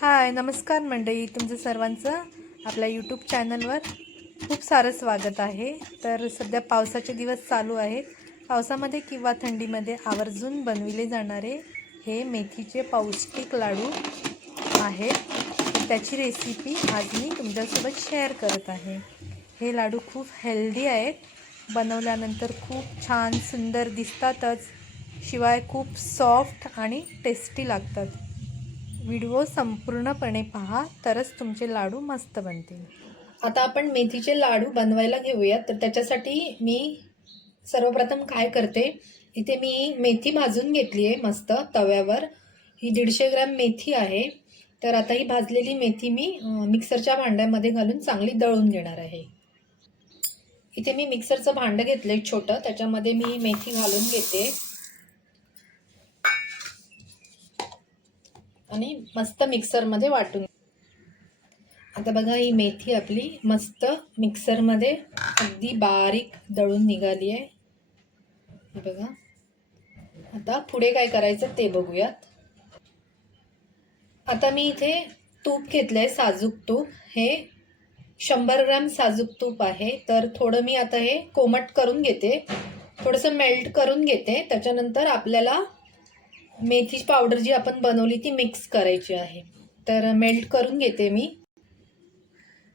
हाय, नमस्कार मंडळी. तुमचं सर्वांचं आपल्या यूट्यूब चॅनलवर खूप सारं स्वागत आहे. तर सध्या पावसाचे दिवस चालू आहेत. पावसामध्ये किंवा थंडीमध्ये आवर्जून बनविले जाणारे हे मेथीचे पौष्टिक लाडू आहेत. त्याची रेसिपी आज मी तुमच्यासोबत शेअर करत आहे. हे लाडू खूप हेल्दी आहेत. बनवल्यानंतर खूप छान सुंदर दिसतातच, शिवाय खूप सॉफ्ट आणि टेस्टी लागतात. व्हिडिओ संपूर्णपणे पहा, तरच तुमचे लाडू मस्त बनतील. आता आपण मेथीचे लाडू बनवायला घेऊयात. तर त्याच्यासाठी मी सर्वप्रथम काय करते, इथे मी मेथी भाजून घेतली आहे मस्त तव्यावर. ही 150 ग्रॅम मेथी आहे. तर आता ही भाजलेली मेथी मी मिक्सरच्या भांड्यामध्ये घालून चांगली दळून घेणार आहे. इथे मी मिक्सरचं भांडं घेतलं एक छोटं, त्याच्यामध्ये मी मेथी घालून घेते आणि मस्त मिक्सरमध्ये वाटून. आता बघा, ही मेथी आपली मस्त मिक्सरमध्ये अगदी बारीक दळून निघाली आहे. हे बघा. आता पुढे काय करायचं ते बघूयात. आता मी इथे तूप घेतलंय, साजूक तूप. हे 100 ग्रॅम साजूक तूप आहे. तर थोडं मी आता हे कोमट करून घेते, थोडंसं मेल्ट करून घेते. त्याच्यानंतर आपल्याला मेथी पावडर जी आपण बनवली ती मिक्स करायची आहे. तर मेल्ट करून घेते मी.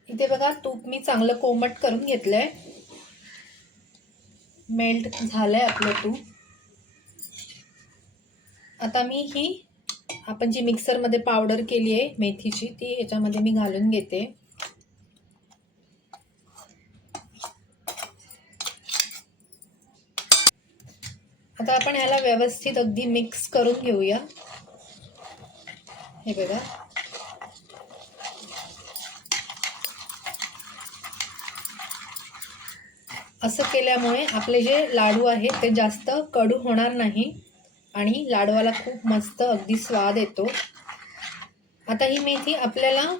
इथे बघा, तूप मी चांगलं कोमट करून घेतलंय. मेल्ट झालंय आपलं तूप. आता मी ही आपण जी मिक्सरमध्ये पावडर केली आहे मेथीची, ती याच्यामध्ये मी घालून घेते. आता आपण ह्याला व्यवस्थित अगदी मिक्स करून घेऊया. हे बघा, असं केल्यामुळे आपले जे लाडू आहेत ते जास्त कडू होणार नाही आणि लाडवाला खूप मस्त अगदी स्वाद येतो. आता ही मेथी आपल्याला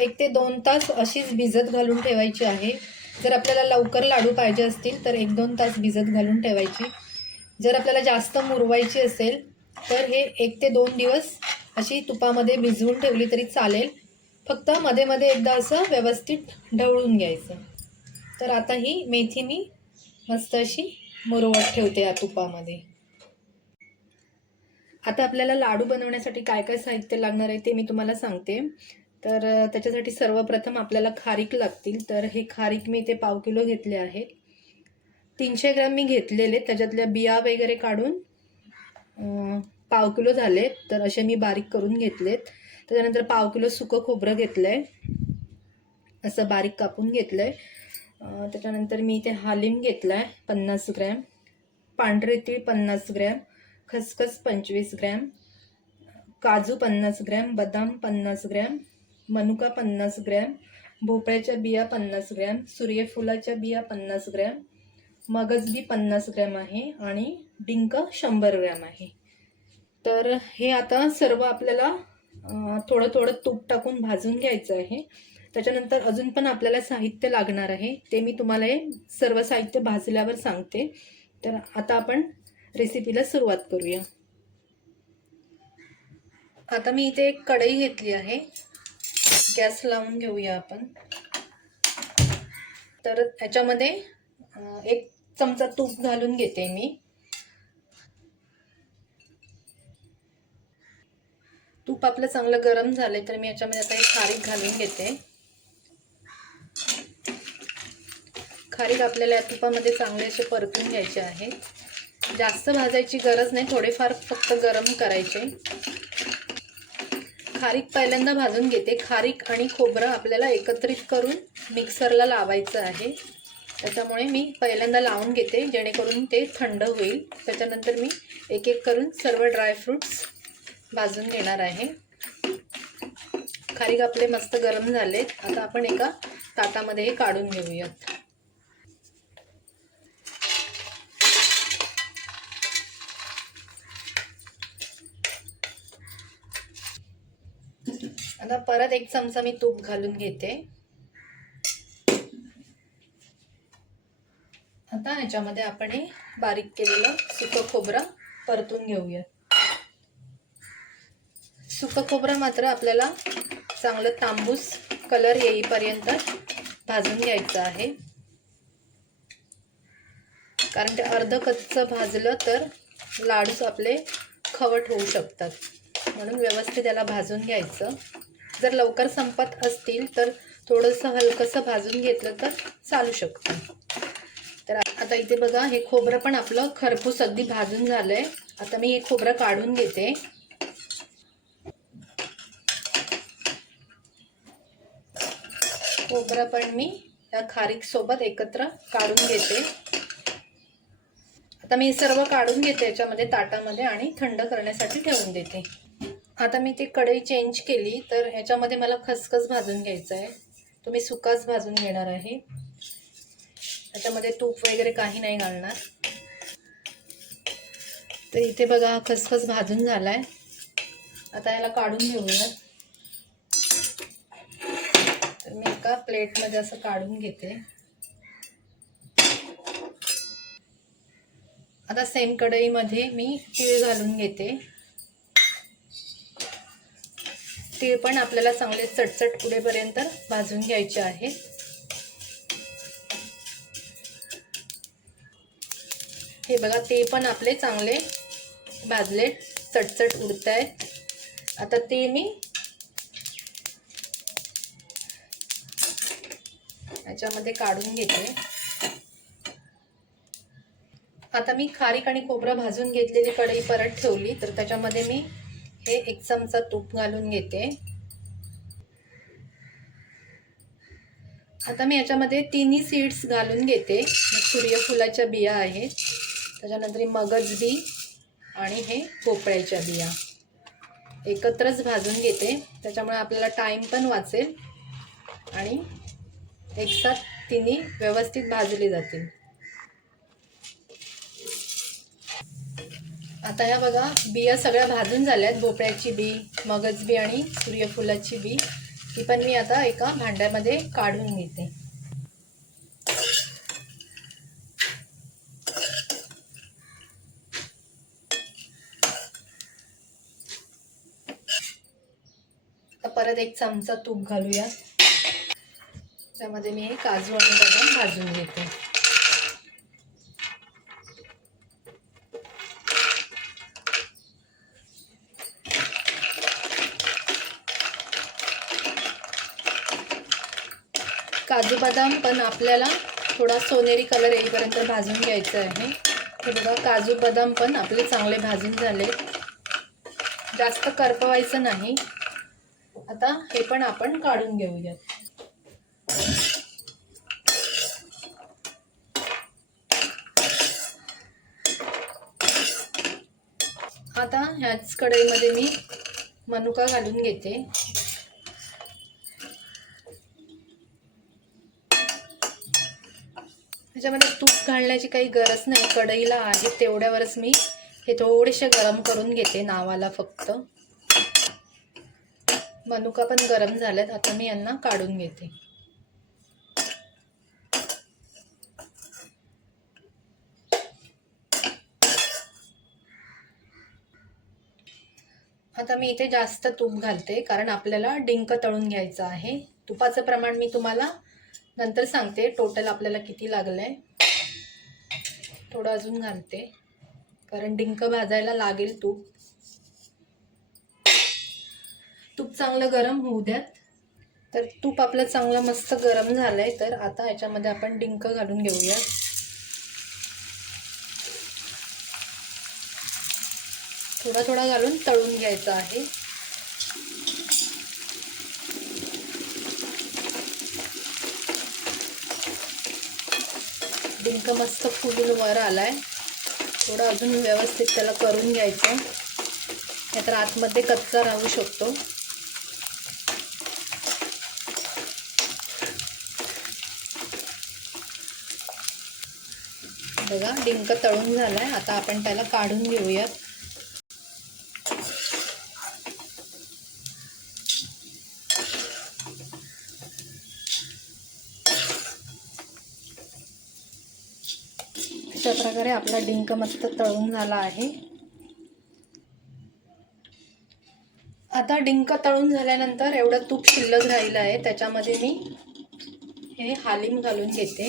1 ते 2 तास अशीच भिजत घालून ठेवायची आहे. जर आपल्याला लवकर लाडू पाहिजे असतील तर 1-2 तास भिजत घालून ठेवायची. जर आपल्याला जास्त मुरवायची असेल तर हे 1 ते 2 दिवस अशी तुपामध्ये भिजवून ठेवली तरी चालेल. फक्त मध्ये मध्ये एकदा असं व्यवस्थित ढवळून घ्यायचं. तर आता ही मेथी मी मस्त अशी मुरवत ठेवते या तुपामध्ये. आता आपल्याला लाडू बनवण्यासाठी काय काय साहित्य लागणार आहे ते मी तुम्हाला सांगते. तर त्याच्यासाठी सर्वप्रथम आपल्याला खारीक लागतील. तर हे खारीक मी इथे 1/2 किलो घेतले आहे. 300 ग्रॅम मी घेतलेले, त्याच्यातल्या बिया वगैरे काढून 1/2 किलो झाले. तर असे मी बारीक करून घेतलेत. त्याच्यानंतर 1/2 किलो सुकं खोबरं घेतलंय, असं बारीक कापून घेतलंय. त्याच्यानंतर मी इथे हालिम घेतलाय 50 ग्रॅम, पांढरे तीळ 50 ग्रॅम, खसखस 25 ग्रॅम, काजू 50 ग्रॅम, बदाम 50 ग्रॅम, मनुका 50 ग्रॅम, भोपळ्याच्या बिया 50 ग्रॅम, सूर्यफुलाच्या बिया 50 ग्रॅम, मगजबी 50 ग्रॅम आहे आणि डिंक 100 ग्रॅम आहे. तर हे आता सर्व आपल्याला थोडं थोडं तूप टाकून भाजून घ्यायचं आहे. त्याच्यानंतर अजून पण आपल्याला साहित्य लागणार आहे, ते मी तुम्हाला हे सर्व साहित्य भाजल्यावर सांगते. तर आता आपण रेसिपीला सुरुवात करूया. आता मी इथे एक कढई घेतली आहे. गॅस लावून घेऊया आपण. तर ह्याच्यामध्ये 1 चमचा तूप घालून घेते मी. तूप आपलं चांगलं गरम झालंय, तर मी याच्यामध्ये आता एक खारीक घालून घेते. खारीक आपल्याला या तुपामध्ये चांगले असे परतून घ्यायचे आहे. जास्त भाजायची गरज नाही, थोडेफार फक्त गरम करायचे. खारीक पहिल्यांदा भाजून घेते. खारीक आणि खोबरं आपल्याला एकत्रित करून मिक्सरला लावायचं आहे. त्याच्यामुळे मी पहिल्यांदा लावून घेते, जेणेकरून ते थंड होईल. त्याच्यानंतर मी एक एक करून सर्व ड्रायफ्रूट्स भाजून घेणार आहे. खारीक आपले मस्त गरम झाले. आता आपण एका ताटामध्ये हे काढून घेऊयात. आता परत 1 चमचा मी तूप घालून घेते. आता ह्याच्यामध्ये आपण हे बारीक केलेलं सुकं खोबरं परतून घेऊया. सुकं खोबरं मात्र आपल्याला चांगलं तांबूस कलर येईपर्यंत भाजून घ्यायचं आहे, कारण ते अर्ध कच्चं भाजलं तर लाडूच आपले खवट होऊ शकतात, म्हणून व्यवस्थित त्याला भाजून घ्यायचं. जर लवकर संपत असतील तर थोडंसं हलकंसं भाजून घेतलं तर चालू शकतं. तर आता इथे बघा, हे खोबरं पण आपलं खरपूस अगदी भाजून झालंय. आता मी हे खोबरं काढून घेते. खोबरं पण मी या खारीक सोबत एकत्र काढून घेते. आता मी सर्व काढून घेते याच्यामध्ये ताटामध्ये आणि थंड करण्यासाठी ठेवून देते. आता मी ती कढई चेंज केली, तर ह्याच्यामध्ये मला खसखस भाजून घ्यायचं आहे. तो मी सुकाच भाजून घेणार आहे, त्याच्यामध्ये तूप वगैरे काही नाही घालणार. तर इथे बघा खसखस भाजून झालाय. आता याला काढून घेऊया. तर मी एका प्लेटमध्ये असं काढून घेते. आता सेम कढईमध्ये मी तीळ घालून घेते. तीळ पण आपल्याला चांगले चटचट उडेपर्यंत भाजून घ्यायचे आहे. हे बघा, ते पण आपले चांगले भाजले, चटचट उडत आहेत. आता ते मी याच्यामध्ये काढून घेते. आता मी खारीक आणि खोबरं भाजून घेतलेली कढई परत ठेवली, तर त्याच्यामध्ये मी हे 1 चमचा तूप घालून घेते. आता मी याच्यामध्ये तिन्ही सीड्स घालून घेते. सूर्यफुलाच्या बिया आहेत, त्याच्यानंतर मगज बी आणि हे भोपळ्याच्या बिया एकत्रच भाजून घेते. त्याच्यामुळे आपल्याला टाइम पण वाचेल आणि एकसाथ तिन्ही व्यवस्थित भाजले जातील. आता ह्या बघा, बिया सगळ्या भाजून झाल्यात. भोपळ्याची बी, मगज बी आणि सूर्यफुलाची बी, ही पण मी आता एका भांड्यामध्ये काढून घेते. आता परत 1 चमचा तूप घालूया. त्यामध्ये मी हे काजू आणि बदाम भाजून घेते. काजू बदाम पण आपल्याला थोडा सोनेरी कलर येईपर्यंत भाजून घ्यायचं आहे. हे बघा, काजू बदाम पण आपले चांगले भाजून झाले, जास्त करपवायचं नाही. आता हे पण आपण काढून घेऊयात. आता ह्याच कढईमध्ये मी मनुका घालून घेते. ह्याच्यामध्ये तूप घालण्याची काही गरज नाही, कढईला आहे तेवढ्यावरच मी हे थोडेसे गरम करून घेते, नावाला फक्त. मनुका पण गरम झाल्यात. आता मी यांना काढून घेते. आता मी इथे जास्त तूप घालते, कारण आपल्याला डिंक तळून घ्यायचं आहे. तुपाचं प्रमाण मी तुम्हाला नंतर सांगते, टोटल आपल्याला किती लागलंय. थोडं अजून घालते, कारण डिंक भाजायला लागेल तूप. तूप चांगलं गरम होऊ द्यात. तर तूप आपलं चांगलं मस्त गरम झालंय. तर आता याच्यामध्ये आपण डिंक घालून घेऊया. थोडा थोडा घालून तळून घ्यायचं आहे. डिंक मस्त फुलून वर आलाय. थोडं अजून व्यवस्थित त्याला करून घ्यायचं, नाहीतर आतमध्ये कच्चा राहू शकतो. बघा, डिंक तळून झालाय. आता आपण त्याला काढून घेऊया. अशा प्रकारे आपला डिंक मस्त तळून झाला आहे. आता डिंक तळून झाल्यानंतर एवढं तूप शिल्लक राहिलं आहे, त्याच्यामध्ये मी हे हालीम घालून घेते.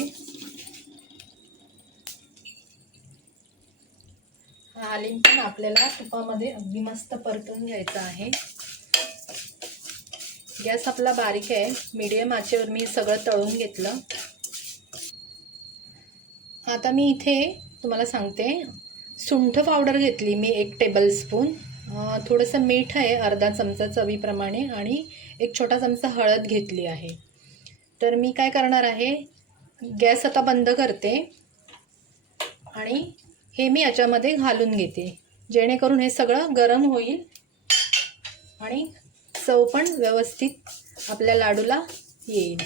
हा हालीम पण आपल्याला तुपामध्ये अगदी मस्त परतून घ्यायचा आहे. गॅस आपला बारीक आहे, मीडियम आचेवर मी सगळं तळून घेतलं. आता मी इथे तुम्हाला सांगते, सुंठ पावडर घेतली मी 1 टेबलस्पून, थोडंसं मीठ आहे अर्धा चमचा चवीप्रमाणे, आणि 1 छोटा चमचा हळद घेतली आहे. तर मी काय करणार आहे, गॅस आता बंद करते आणि हे मी याच्यामध्ये घालून घेते, जेणेकरून हे सगळं गरम होईल आणि चव पण व्यवस्थित आपल्या लाडूला येईल.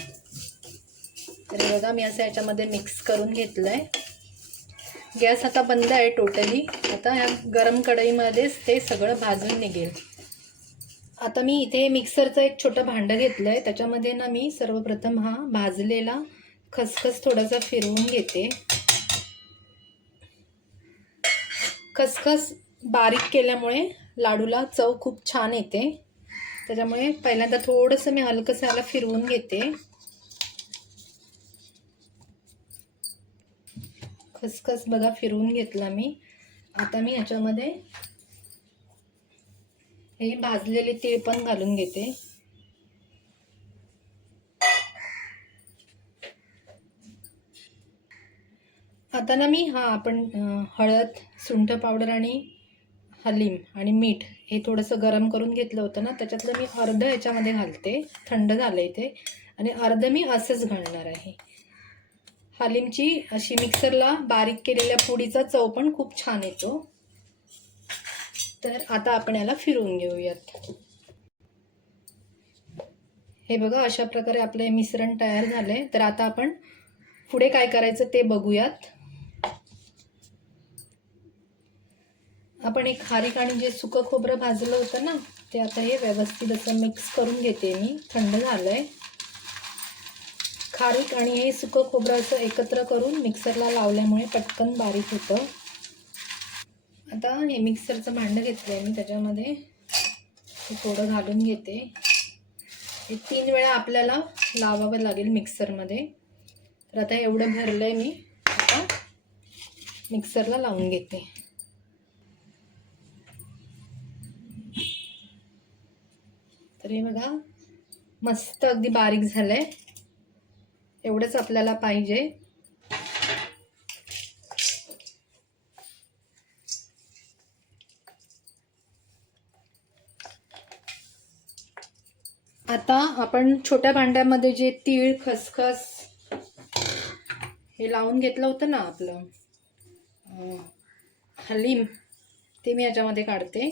तर बघा मी असं याच्यामध्ये मिक्स करून घेतलं आहे. गॅस आता बंद आहे टोटली. आता या गरम कढईमध्येच ते सगळं भाजून निघेल. आता मी इथे मिक्सरचं एक छोटं भांडं घेतलं आहे, त्याच्यामध्ये ना मी सर्वप्रथम हा भाजलेला खसखस थोडासा फिरवून घेते. खसखस बारीक केल्यामुळे लाडूला चव खूप छान येते, त्याच्यामुळे पहिल्यांदा थोडंसं मी हलकंसं याला फिरवून घेते. खसखस बघा फिरवून घेतला मी. आता मी याच्यामध्ये हे भाजलेले तीळ पण घालून घेते. आता ना मी आपण हळद, सुंठ पावडर आणि हलीम आणि मीठ हे थोडंसं गरम करून घेतलं होतं ना, त्याच्यातलं मी अर्ध याच्यामध्ये घालते. थंड झालं ते, आणि अर्ध मी असंच घालणार आहे. हलीमची अशी मिक्सरला बारीक केलेल्या पुडीचा चव पण खूप छान येतो. तर आता आपण याला फिरवून घेऊयात. हे बघा अशा प्रकारे आपलं हे मिश्रण तयार झालंय. तर आता आपण पुढे काय करायचं ते बघूयात. आपण एक खारीक आणि जे सुकं खोबरं भाजलं होतं ना, ते आता हे व्यवस्थित असं मिक्स करून घेते मी. थंड झालंय. खारीक आणि हे सुकं खोबरं असं एकत्र करून मिक्सरला लावल्यामुळे पटकन बारीक होतं. आता हे मिक्सरचं भांडं घेतलं आहे मी, त्याच्यामध्ये हे थोडं घालून घेते. हे 3 वेळा आपल्याला लावावं लागेल मिक्सरमध्ये. तर आता एवढं भरलं आहे मी, आता मिक्सरला लावून घेते. तर हे बघा मस्त अगदी बारीक झालंय. एवढंच आपल्याला पाहिजे. आता आपण छोट्या भांड्यामध्ये जे तीळ, खसखस हे लावून घेतलं होतं ना आपलं हलीम, ते मी याच्यामध्ये काढते.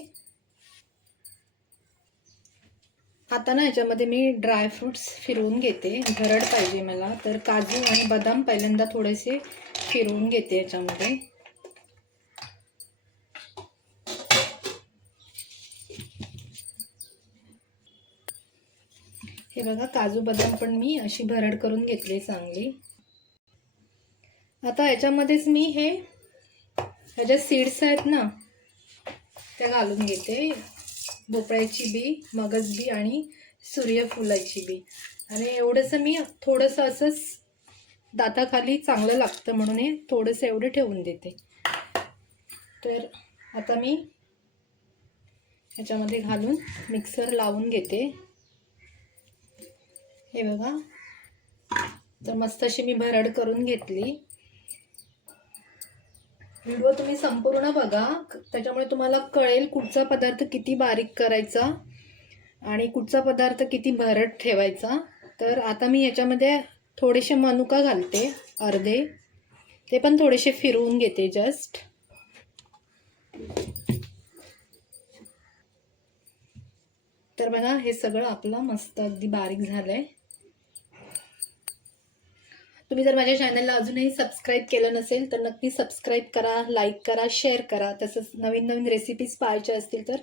आता ना याच्यामध्ये मी ड्रायफ्रूट्स फिरवून घेते. भरड पाहिजे मला, तर काजू आणि बदाम पहिल्यांदा थोडेसे फिरवून घेते याच्यामध्ये. हे बघा काजू बदाम पण मी अशी भरड करून घेतली चांगली. आता याच्यामध्येच मी ह्याच्या सीड्स आहेत ना, त्या घालून घेते. भोपळ्याची बी, मगज बी आणि सूर्यफुलाची बी. आणि एवढंसं मी थोडंसं असंच दाताखाली चांगलं लागतं म्हणून हे थोडंसं एवढं ठेवून देते. तर आता मी ह्याच्यामध्ये घालून मिक्सर लावून घेते. हे बघा तर मस्त अशी मी भरड करून घेतली. व्हिडिओ तुम्ही संपूर्ण बघा, त्याच्यामुळे तुम्हाला कळेल कुठचा पदार्थ किती बारीक करायचा आणि कुठचा पदार्थ किती भरड ठेवायचा. तर आता मी याच्यामध्ये थोडेसे मनुका घालते, अर्धे. ते पण थोडेसे फिरवून घेते जस्ट. तर बघा हे सगळं आपलं मस्त अगदी बारीक झालंय. तुम्ही जर माझ्या चॅनलला अजूनही सबस्क्राईब केलं नसेल तर नक्की सबस्क्राईब करा, लाईक करा, शेअर करा. तसंच नवीन नवीन रेसिपीज पाहायच्या असतील तर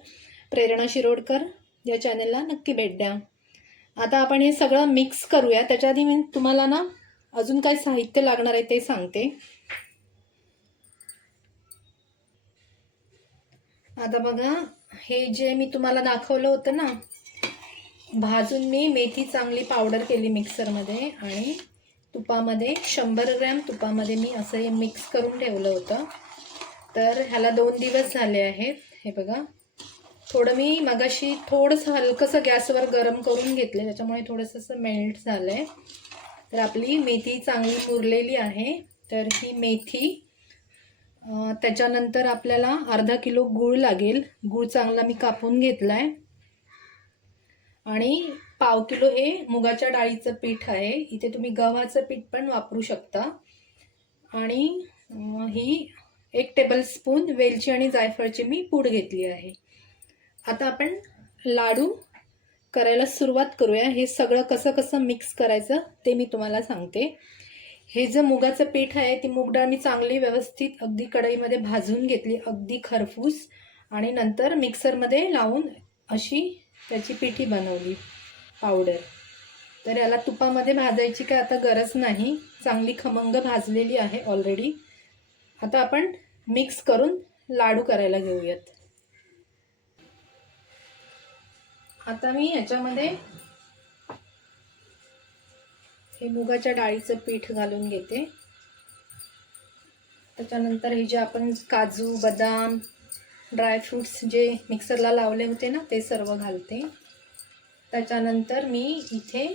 प्रेरणा शिरोडकर या चॅनलला नक्की भेट द्या. आता आपण हे सगळं मिक्स करूया. त्याच्या आधी मी तुम्हाला ना अजून काय साहित्य लागणार आहे ते सांगते. आता बघा हे जे मी तुम्हाला दाखवलं होतं ना, भाजून मी मेथी चांगली पावडर केली मिक्सरमध्ये आणि तुपामध्ये 100 ग्रॅम तुपामध्ये मी असं हे मिक्स करून ठेवलं होतं. तर ह्याला 2 दिवस झाले आहेत. हे बघा, थोडं मी मगाशी थोडंसं हलकंसं गॅसवर गरम करून घेतलं, त्याच्यामुळे थोडंसं असं मेल्ट झालं आहे. तर आपली मेथी चांगली मुरलेली आहे. तर ही मेथी त्याच्यानंतर आपल्याला अर्धा किलो गूळ लागेल. गूळ चांगला मी कापून घेतला आहे आणि पाव किलो हे मुगाच्या डाळीचं पीठ आहे. इथे तुम्ही गव्हाचं पीठ पण वापरू शकता. आणि ही 1 टेबलस्पून वेलची आणि जायफळची मी पूड घेतली आहे. आता आपण लाडू करायला सुरुवात करूया. हे सगळं कसं कसं मिक्स करायचं ते मी तुम्हाला सांगते. हे जे मुगाचं पीठ आहे, ती मूग डाळ मी चांगली व्यवस्थित अगदी कढईमध्ये भाजून घेतली, अगदी खरपूस, आणि नंतर मिक्सरमध्ये लावून अशी त्याची पिठी बनवली पावडर. तर याला तुपामध्ये भाजायची काय आता गरज नाही, चांगली खमंग भाजलेली आहे ऑलरेडी. आता आपण मिक्स करून लाडू करायला घेऊयात. आता मी याच्यामध्ये हे मुगाच्या डाळीचं पीठ घालून घेते. त्याच्यानंतर हे जे आपण काजू, बदाम, ड्रायफ्रूट्स जे मिक्सरला लावले होते ना, ते सर्व घालते. त्याच्यानंतर मी इथे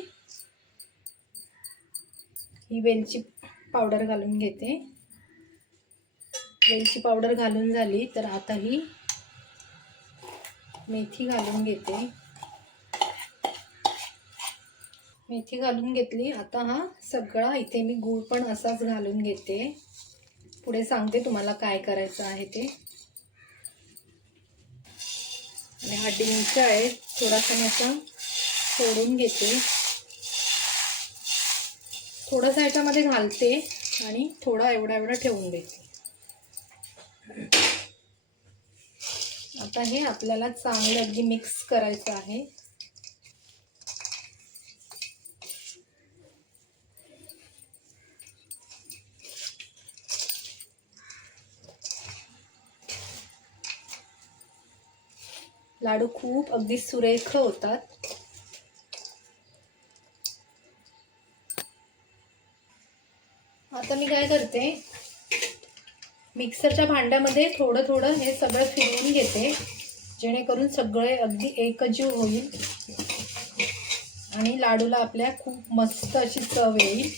ही वेलची पावडर घालून घेते. वेलची पावडर घालून झाली तर आता ही मेथी घालून घेते. मेथी घालून घेतली. आता हा सगळा इथे मी गूळ पण असाच घालून घेते. पुढे सांगते तुम्हाला काय करायचं आहे ते. आणि हा डिंक आहे, थोडासा मी असा फोडून घेते. थोडासा याच्यामध्ये घालते आणि थोडा एवढा ठेवून देते. आता हे आपल्याला चांगलं अगदी मिक्स करायचं आहे. लाडू खूप अगदी सुरेख होतात. आता मी काय करते, मिक्सरच्या भांड्यामध्ये थोडं थोडं हे सगळं फिरवून घेते, जेणेकरून सगळे अगदी एकजीव होईल आणि लाडूला आपल्या खूप मस्त अशी चव येईल.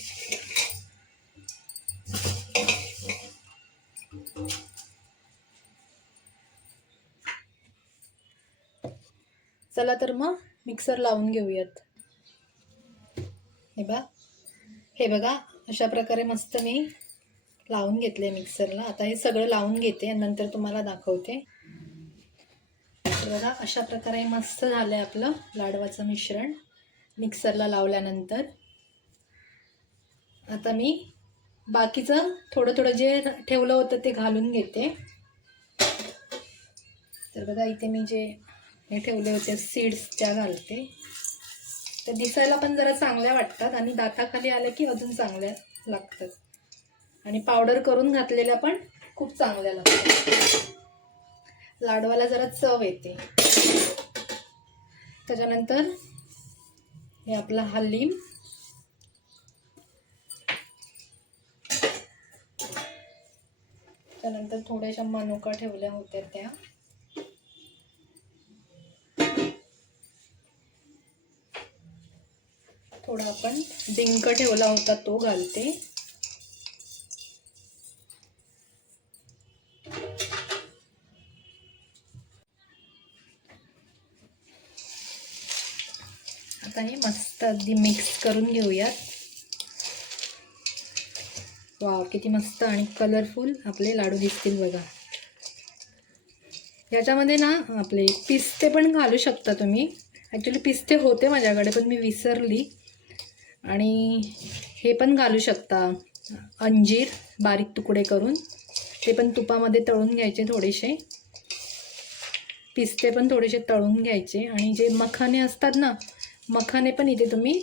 चला तर मग मिक्सर लावून घेऊयात. हे बघा अशा प्रकारे मस्त मी लावून घेतले मिक्सरला. आता हे सगळं लावून घेते आणि नंतर तुम्हाला दाखवते. बघा अशा प्रकारे मस्त झालंय आपलं लाडवाचं मिश्रण मिक्सरला लावल्यानंतर. आता मी बाकीचं थोडं थोडं जे ठेवलं होतं ते घालून घेते. तर बघा इथे मी जे हे ठेवले होते सीड्स त्या घालते. तर दिसायला पण जरा चांगल्या वाटतात आणि दाताखाली आल्या की अजून चांगल्या लागतात. आणि पावडर करून घातलेल्या पण खूप चांगल्या लागतात. लाडवाला जरा चव येते. त्याच्यानंतर हे आपला हलीम, त्यानंतर थोड्याशा मनुका ठेवल्या होत्या त्या. थोडा आपण डिंक ठेवला होता तो घालते. आता हे मस्त अगदी मिक्स करून घेऊयात. वाव, किती मस्त आणि कलरफुल आपले लाडू दिसतील बघा. याच्यामध्ये ना आपले पिस्ते पण घालू शकता तुम्ही. ॲक्च्युली पिस्ते होते माझ्याकडे पण मी विसरली. आणि हे पण घालू शकता, अंजीर बारीक तुकडे करून, ते पण तुपामध्ये तळून घ्यायचे थोडेसे. पिस्ते पण थोडेसे तळून घ्यायचे. आणि जे मखाने असतात ना, मखाने पण इथे तुम्ही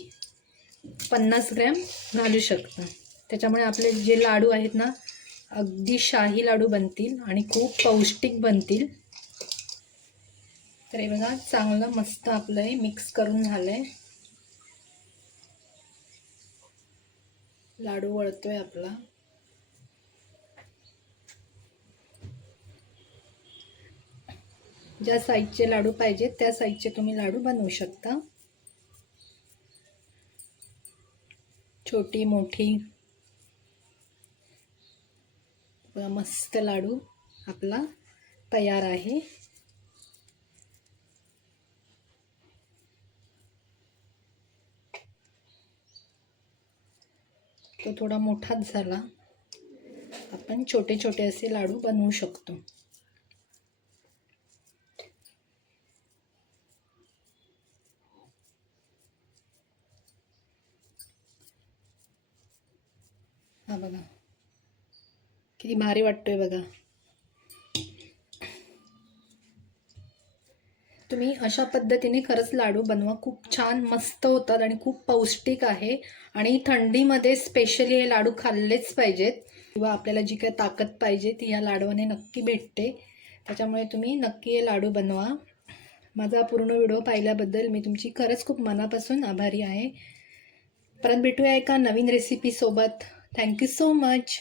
50 ग्रॅम घालू शकता. त्याच्यामुळे आपले जे लाडू आहेत ना अगदी शाही लाडू बनतील आणि खूप पौष्टिक बनतील. तर हे बघा चांगलं मस्त आपलं हे मिक्स करून झालंय. लाडू वळतोय आपला. ज्या साईजचे लाडू पाहिजेत त्या साईजचे तुम्ही लाडू बनवू शकता. छोटी मोठी. बघा मस्त लाडू आपला तयार आहे. तो थोडा मोठाच झाला. आपण छोटे छोटे असे लाडू बनवू शकतो. हा बघा किती भारी वाटतोय बघा. तुम्ही अशा पद्धतीने खरंच लाडू बनवा. खूप छान मस्त होतात आणि खूप पौष्टिक आहे. आणि थंडीमध्ये स्पेशली हे लाडू खाल्लेच पाहिजेत. किंवा आपल्याला जी काही ताकद पाहिजे ती या लाडवाने नक्की भेटते. त्याच्यामुळे तुम्ही नक्की हे लाडू बनवा. माझा पूर्ण व्हिडिओ पाहिल्याबद्दल मी तुमची खरंच खूप मनापासून आभारी आहे. परत भेटूया एका नवीन रेसिपीसोबत. Thank you so much.